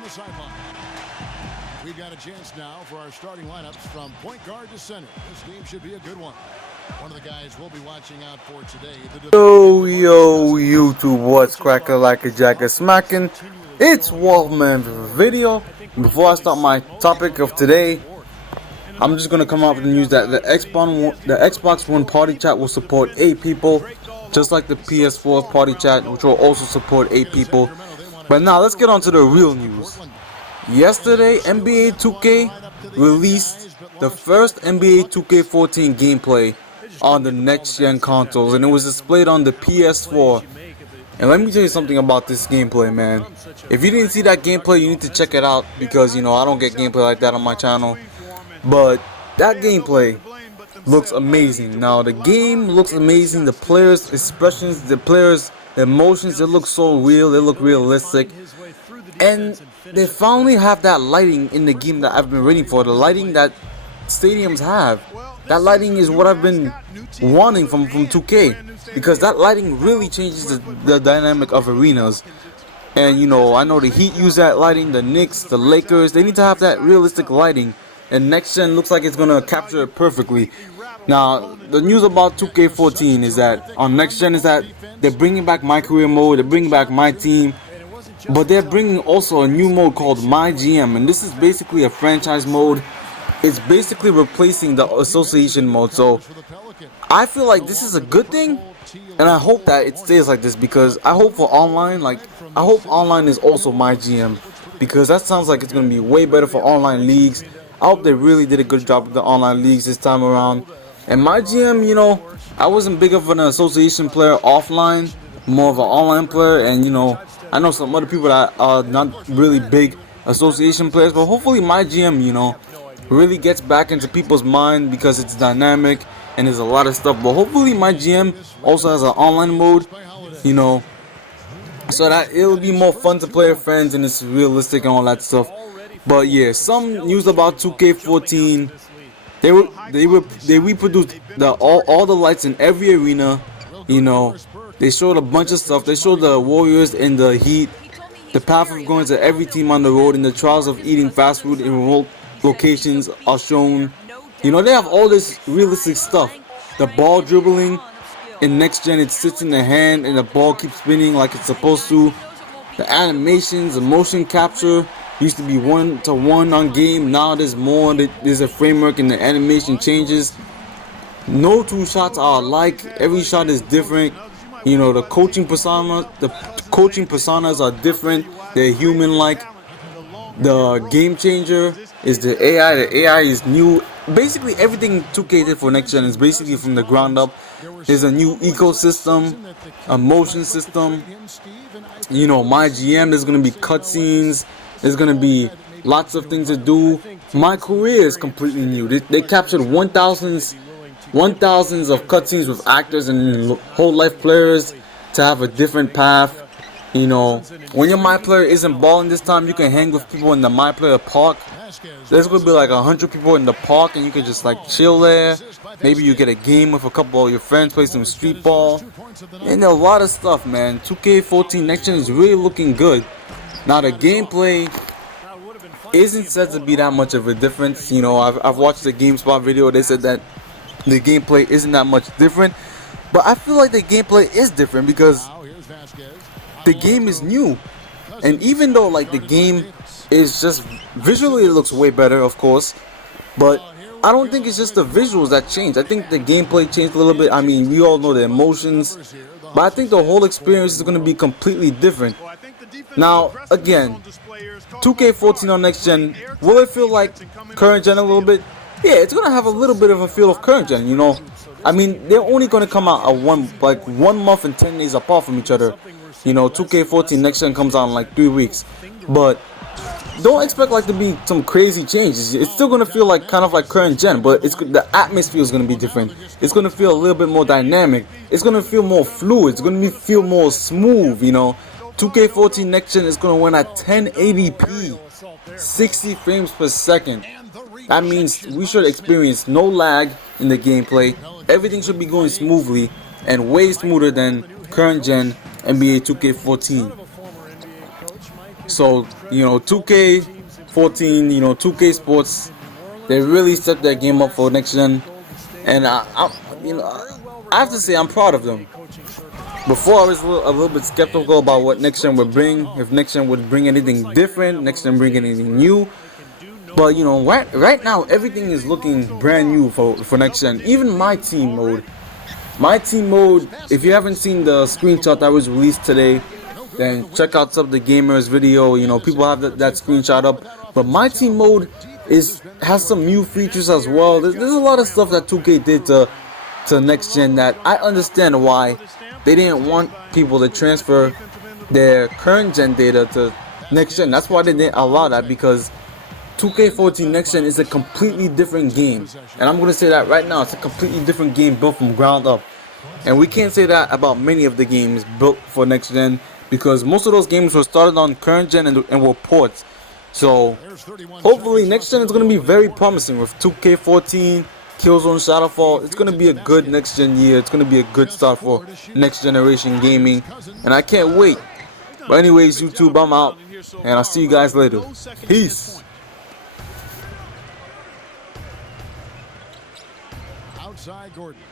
on the sideline. We've got a chance now for our starting lineups from point guard to center. This game should be a good one. One of the guys we'll be watching out for today. Yo, YouTube, what's cracking like a jacket smacking? It's Wolfman with a video. Before I start my topic of today, I'm just gonna come out with the news that the Xbox One party chat will support 8 people, just like the PS4 party chat, which will also support 8 people. But now let's get on to the real news. Yesterday, NBA 2K released the first NBA 2K14 gameplay on the next-gen consoles, and it was displayed on the PS4. And let me tell you something about this gameplay, man. If you didn't see that gameplay, you need to check it out, because I don't get gameplay like that on my channel. But that gameplay looks amazing. Now the game looks amazing. The players' expressions, the players' emotions, they look so real. They look realistic. And they finally have that lighting in the game that I've been waiting for. The lighting that stadiums have. That lighting is what I've been wanting from 2K. Because that lighting really changes the dynamic of arenas. And I know the Heat use that lighting. The Knicks, the Lakers, they need to have that realistic lighting. And next gen looks like it's gonna capture it perfectly. Now, the news about 2K14 is that on next gen is that they're bringing back My Career mode, they're bringing back My Team, but they're bringing also a new mode called My GM, and this is basically a franchise mode. It's basically replacing the association mode. So I feel like this is a good thing, and I hope that it stays like this, because I hope for online, I hope online is also My GM, because that sounds like it's gonna be way better for online leagues. I hope they really did a good job with the online leagues this time around. And My GM, I wasn't big of an association player offline, more of an online player. And I know some other people that are not really big association players, but hopefully My GM, really gets back into people's mind, because it's dynamic and there's a lot of stuff. But hopefully My GM also has an online mode, so that it'll be more fun to play with friends and it's realistic and all that stuff. But yeah, some news about 2K14. They reproduced all the lights in every arena. They showed a bunch of stuff. They showed the Warriors and the Heat, the path of going to every team on the road, and the trials of eating fast food in remote locations are shown. They have all this realistic stuff. The ball dribbling in next gen, it sits in the hand and the ball keeps spinning like it's supposed to. The animations, the motion capture. Used to be 1-to-1 on game. Now there's more. There's a framework and the animation changes. No two shots are alike. Every shot is different. The coaching personas are different. They're human-like. The game changer is the AI. The AI is new. Basically everything 2K did for next gen is basically from the ground up. There's a new ecosystem, a motion system. My GM. There's gonna be cutscenes. There's gonna be lots of things to do. My Career is completely new. They captured 1,000s of cutscenes with actors and whole life players to have a different path. When your My Player isn't balling this time, you can hang with people in the My Player park. There's gonna be like 100 people in the park, and you can just chill there. Maybe you get a game with a couple of your friends, play some street ball, and a lot of stuff, man. 2K14 next gen is really looking good. Now the gameplay isn't said to be that much of a difference. I've watched the GameSpot video. They said that the gameplay isn't that much different, but I feel like the gameplay is different because the game is new. And even though the game is just visually, it looks way better, of course, but I don't think it's just the visuals that changed. I think the gameplay changed a little bit. I mean, we all know the emotions, but I think the whole experience is going to be completely different. Now, again, 2K14 on next gen, will it feel like current gen a little bit? Yeah, it's gonna have a little bit of a feel of current gen. I mean, they're only gonna come out at 1 month and 10 days apart from each other. 2K14 next gen comes out in 3 weeks, but don't expect to be some crazy changes. It's still gonna feel kind of like current gen, but the atmosphere is gonna be different. It's gonna feel a little bit more dynamic. It's gonna feel more fluid. It's gonna feel more smooth. 2K14 next gen is going to run at 1080p, 60 frames per second. That means we should experience no lag in the gameplay. Everything should be going smoothly and way smoother than current gen NBA 2K14. So, 2K14, 2K Sports, they really stepped their game up for next gen, and I have to say I'm proud of them. Before I was a little bit skeptical about what next gen would bring, if next gen would bring anything different, next gen bring anything new. But right now everything is looking brand new for next gen. Even my team mode. If you haven't seen the screenshot that was released today, then check out Sub the Gamers video. People have that screenshot up. But my team mode has some new features as well. There's a lot of stuff that 2K did to next gen that I understand why they didn't want people to transfer their current gen data to next gen. That's why they didn't allow that, because 2K14 next gen is a completely different game, and I'm gonna say that right now. It's a completely different game built from ground up, and we can't say that about many of the games built for next gen, because most of those games were started on current gen and were ports. So hopefully next gen is gonna be very promising with 2K14, Killzone, Shadowfall. It's gonna be a good next gen year. It's gonna be a good start for next generation gaming, and I can't wait. But anyways, YouTube, I'm out, and I'll see you guys later. Peace. Outside Gordon.